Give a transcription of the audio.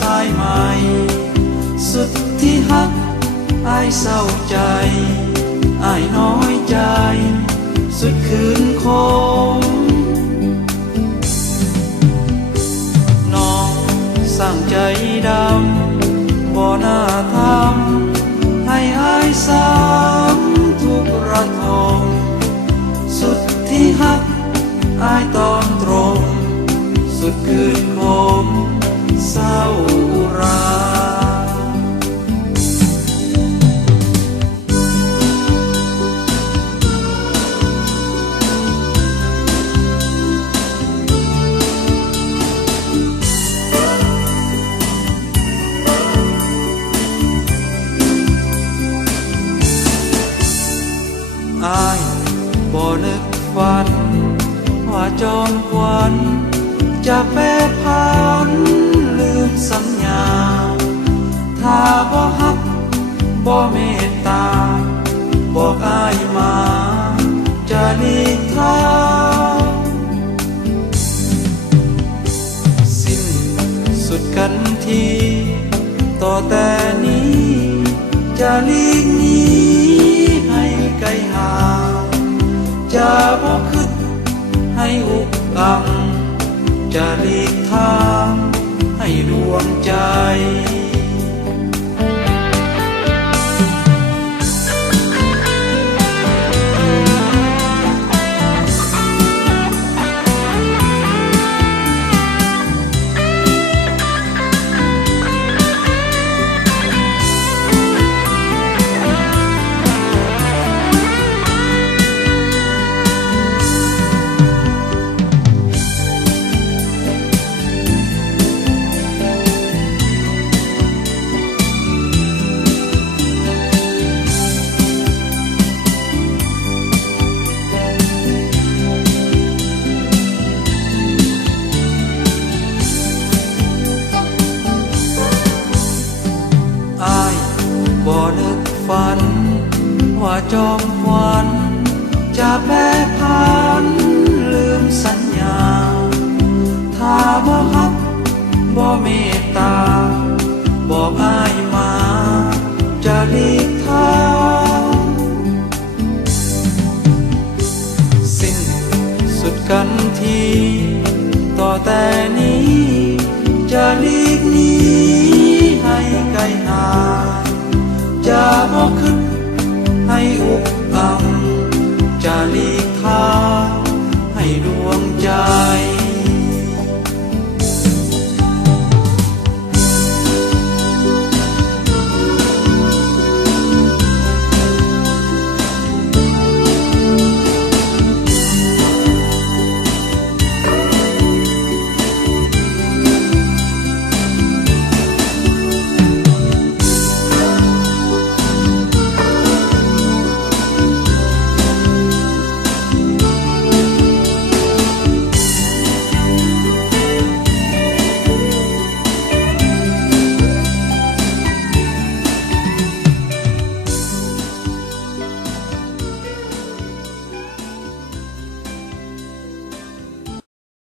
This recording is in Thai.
สายใหม่สุดที่ฮักอ้ายเศร้าใจอ้ายน้อยใจสุดคืนคงน้องสร้างใจดำบ่น่าทำให้อ้ายซ้ำทุกระทมสุดที่ฮักอ้ายตอนตรงสุดคืนคมเศร้าราอ้ายบ่นึกฝันว่าจอมขวัญจะแปรผันลืมสัญญาถ้าบ่ฮักบ่เมตตาบอกอ้ายมาจะหลีกทางสิ้นสุดกันทีต่อแต่นี้จะหลีกหนีให้ไกลห่างจะบ่คิดให้อุกอังจะหลีกทางให้ดวงใจบ่นึกฝันว่าจอมขวัญจะแปรผันลืมสัญญาถ้าบ่ฮักบ่เมตตาบอกอ้ายมาจะหลีกทางสิ้นสุดกันทีต่อแต่นี้จะหลีกหนีให้ไกลห่างจะบ่คิดให้อุกอังจะหลีก